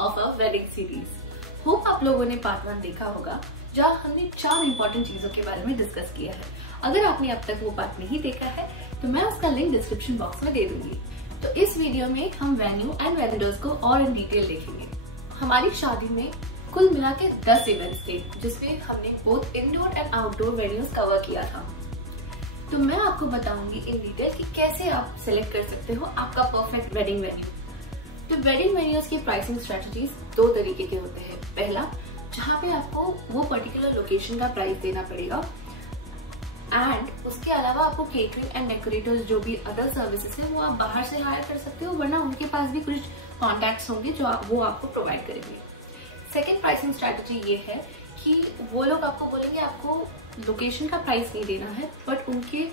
Of a wedding series. Hope आप लोगों ने पार्ट 1 देखा होगा, जहाँ हमने 4 इंपॉर्टेंट चीजों के बारे में डिस्कस किया है। अगर आपने अब तक वो पार्ट नहीं देखा है तो मैं उसका लिंक डिस्क्रिप्शन बॉक्स में दे दूंगी। तो इस वीडियो में हम वेन्यू एंड वेंडर्स को और इन डिटेल देखेंगे। हमारी शादी में कुल मिला के 10 इवेंट्स थे, जिसमें हमने both indoor and outdoor venues cover किया था। तो मैं आपको बताऊंगी इन डिटेल कि कैसे आप सिलेक्ट कर सकते हो आपका परफेक्ट वेडिंग वेन्यू। तो वेडिंग वेन्यूज की प्राइसिंग स्ट्रेटजीज 2 तरीके के होते हैं। पहला, जहाँ पे आपको वो पर्टिकुलर लोकेशन का प्राइस देना पड़ेगा, एंड उसके अलावा आपको केटरिंग एंड डेकोरेटर्स जो भी अदर सर्विसेज है वो आप बाहर से हायर कर सकते हो, वरना उनके पास भी कुछ कॉन्टैक्ट्स होंगे जो वो आपको प्रोवाइड करेंगे। सेकेंड प्राइसिंग स्ट्रेटजी ये है कि वो लोग आपको बोलेंगे आपको लोकेशन का प्राइस नहीं देना है, बट उनके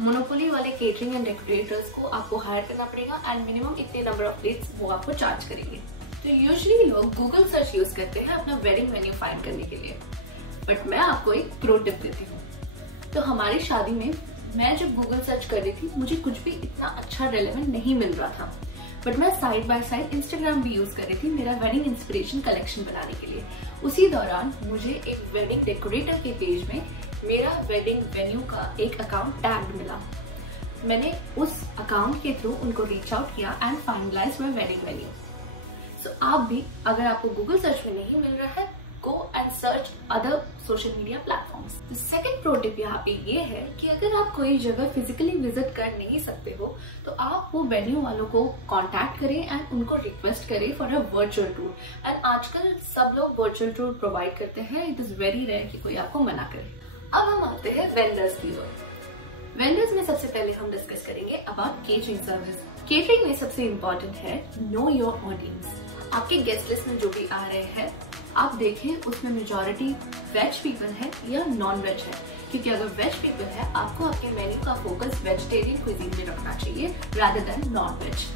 मोनोपोली वाले केटरिंग एंड डेकोरेटर्स को आपको हायर करना पड़ेगा एंड मिनिमम इतने नंबर ऑफ डेट्स वो आपको चार्ज करेंगे। तो यूजुअली लोग गूगल सर्च यूज करते हैं अपना वेडिंग वेन्यू फाइंड करने के लिए, बट मैं आपको एक प्रो टिप देती हूँ। तो हमारी शादी में मैं जब गूगल सर्च कर रही थी मुझे कुछ भी इतना अच्छा रेलेवेंट नहीं मिल रहा था, बट मैं साइड बाय साइड इंस्टाग्राम भी यूज कर रही थी मेरा वेडिंग इंस्पिरेशन कलेक्शन बनाने के लिए। उसी दौरान मुझे एक वेडिंग डेकोरेटर के पेज में मेरा वेडिंग वेन्यू का एक अकाउंट टैग मिला। मैंने उस अकाउंट के थ्रू उनको रीच आउट किया and finalize my wedding venue. So आप भी, अगर आपको गूगल सर्च में नहीं मिल रहा है, go and search other social media platforms. Second pro tip यहाँ पे ये है कि अगर आप कोई जगह फिजिकली विजिट कर नहीं सकते हो तो आप वो वेन्यू वालों को कांटेक्ट करें एंड उनको रिक्वेस्ट करें for a virtual tour. And आजकल सब लोग वर्चुअल टूर प्रोवाइड करते हैं, इट इज वेरी रेयर कि कोई आपको मना करे। अब हम आते हैं वेंडर्स की ओर। वेंडर्स में सबसे पहले हम डिस्कस करेंगे अबाउट केटरिंग सर्विस। केटरिंग में सबसे इम्पोर्टेंट है नो योर ऑडियंस। आपके गेस्ट लिस्ट में जो भी आ रहे हैं आप देखें उसमें मेजॉरिटी वेज पीपल है या नॉन वेज है, क्योंकि अगर वेज पीपल है आपको आपके मेन्यू का फोकस वेजिटेरियन क्विजीन में रखना चाहिए रादर देन नॉन वेज।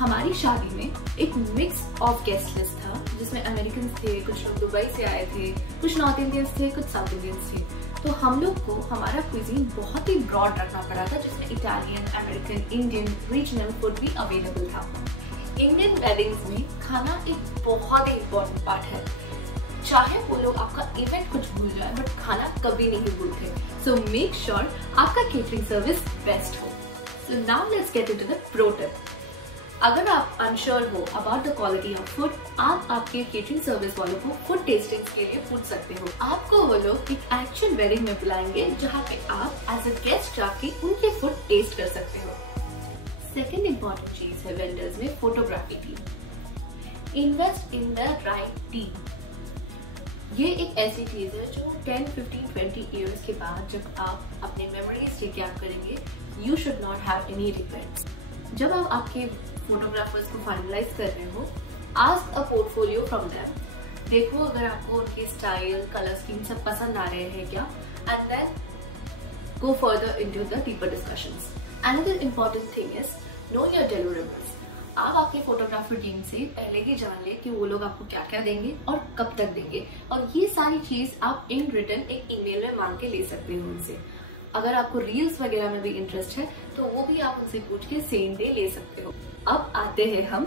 हमारी शादी में एक मिक्स ऑफ गेस्ट लिस्ट था, जिसमें अमेरिकन थे, कुछ लोग दुबई से आए थे, कुछ नॉर्थ इंडियंस थे, कुछ साउथ इंडियंस थे। तो हम लोग को हमारा क्विजीन बहुत ही ब्रॉड रखना पड़ा था, जिसमें Italian, American, Indian, regional food भी अवेलेबल था। इंडियन वेडिंग्स में खाना एक बहुत ही इम्पोर्टेंट पार्ट है। चाहे वो लोग आपका इवेंट कुछ भूल जाए, बट खाना कभी नहीं भूलते। सो मेक श्योर आपका केटरिंग सर्विस बेस्ट हो। So now let's get into the pro tip. अगर आप अनश्योर हो about the quality of food, आप आपके केटरिंग सर्विस वालों को फूड टेस्टिंग के लिए पूछ सकते हो। आपको वो लोग एक एक्चुअल वेडिंग में बुलाएंगे, जहाँ पे आप एज अ गेस्ट जाके उनके फूड टेस्ट कर सकते हो। सेकेंड इम्पॉर्टेंट चीज है वेंडर्स में photography team. Invest in the right team. ये एक ऐसी चीज है जो 10, 15, 20 इयर्स के बाद जब आप अपने मेमोरीज रिकैप करेंगे, you should not have any regrets. जब आप आपके फोटोग्राफर्स को फाइनलाइज कर रहे हो, ask a portfolio from them. देखो अगर आपको उनके स्टाइल, कलर स्कीम सब पसंद आ रहे हैं क्या, and then go further into the deeper discussions. Another important thing is know your deliverables. आप आपके फोटोग्राफर टीम से पहले ही जान ले कि वो लोग आपको क्या क्या देंगे और कब तक देंगे, और ये सारी चीज आप इन रिटर्न एक ईमेल में मांग के ले सकते हो उनसे। अगर आपको रील्स वगैरह में भी इंटरेस्ट है तो वो भी आप उनसे पूछ के सेम डे ले सकते हो। अब आते हैं हम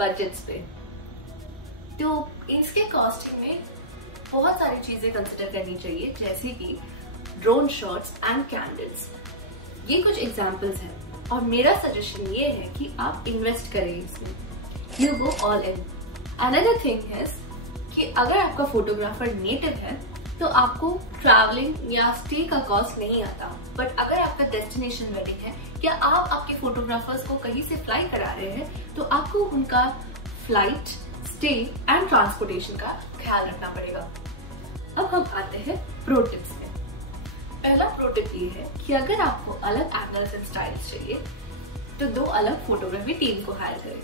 बजट्स पे। तो इसके कॉस्टिंग में बहुत सारी चीजें कंसिडर करनी चाहिए, जैसे कि ड्रोन शॉट्स एंड कैंडल्स। ये कुछ एग्जाम्पल्स हैं और मेरा सजेशन ये है कि आप इन्वेस्ट करें इसमें, you go all in. Another thing है कि अगर आपका फोटोग्राफर नेटिव है तो आपको ट्रैवलिंग या स्टे का कॉस्ट नहीं आता, बट अगर आपका डेस्टिनेशन वेडिंग है या आप आपके फोटोग्राफर्स को कहीं से फ्लाई करा रहे हैं तो आपको उनका फ्लाइट, स्टे एंड ट्रांसपोर्टेशन का ख्याल रखना पड़ेगा। अब हम आते हैं प्रो टिप्स में। पहला प्रो टिप ये है कि अगर आपको अलग एंगल्स एंड स्टाइल्स चाहिए तो 2 अलग फोटोग्राफी टीम को हायर करें।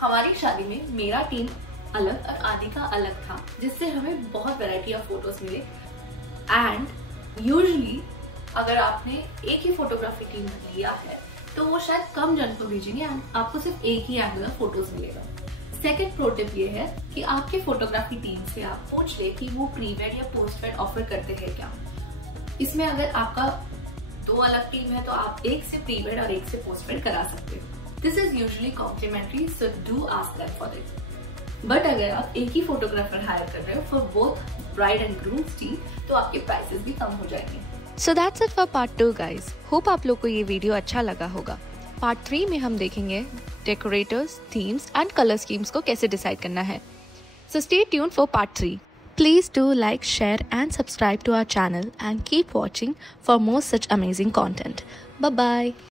हमारी शादी में मेरा टीम अलग और आदि का अलग था, जिससे हमें बहुत वैरायटी ऑफ फोटोज मिले। एंड यूजुअली अगर आपने एक ही फोटोग्राफी टीम लिया है तो वो शायद कम जन को भेजेंगे एंड आपको सिर्फ एक ही एंगल ऑफ फोटोज मिलेगा। सेकेंड प्रो टिप ये है कि आपके फोटोग्राफी टीम से आप पूछ ले कि वो प्री वेड या पोस्ट वेड ऑफर करते हैं क्या। इसमें अगर आपका 2 अलग टीम है तो आप एक से प्री वेड और एक से पोस्ट वेड करा सकते हो। This is usually complimentary, so do ask that for it. But अगर आप एक ही फोटोग्राफर हायर कर रहे हो for both bride and grooms team तो आपके प्राइसेस भी कम हो जाएंगे। So that's it for part 2 guys. Hope आप लोग को ये वीडियो अच्छा लगा होगा। पार्ट 3 में हम देखेंगे decorators, themes and colour schemes को कैसे डिसाइड करना है। So stay tuned for part 3। Please do like, share and subscribe to our channel and keep watching for more such amazing content. Bye bye.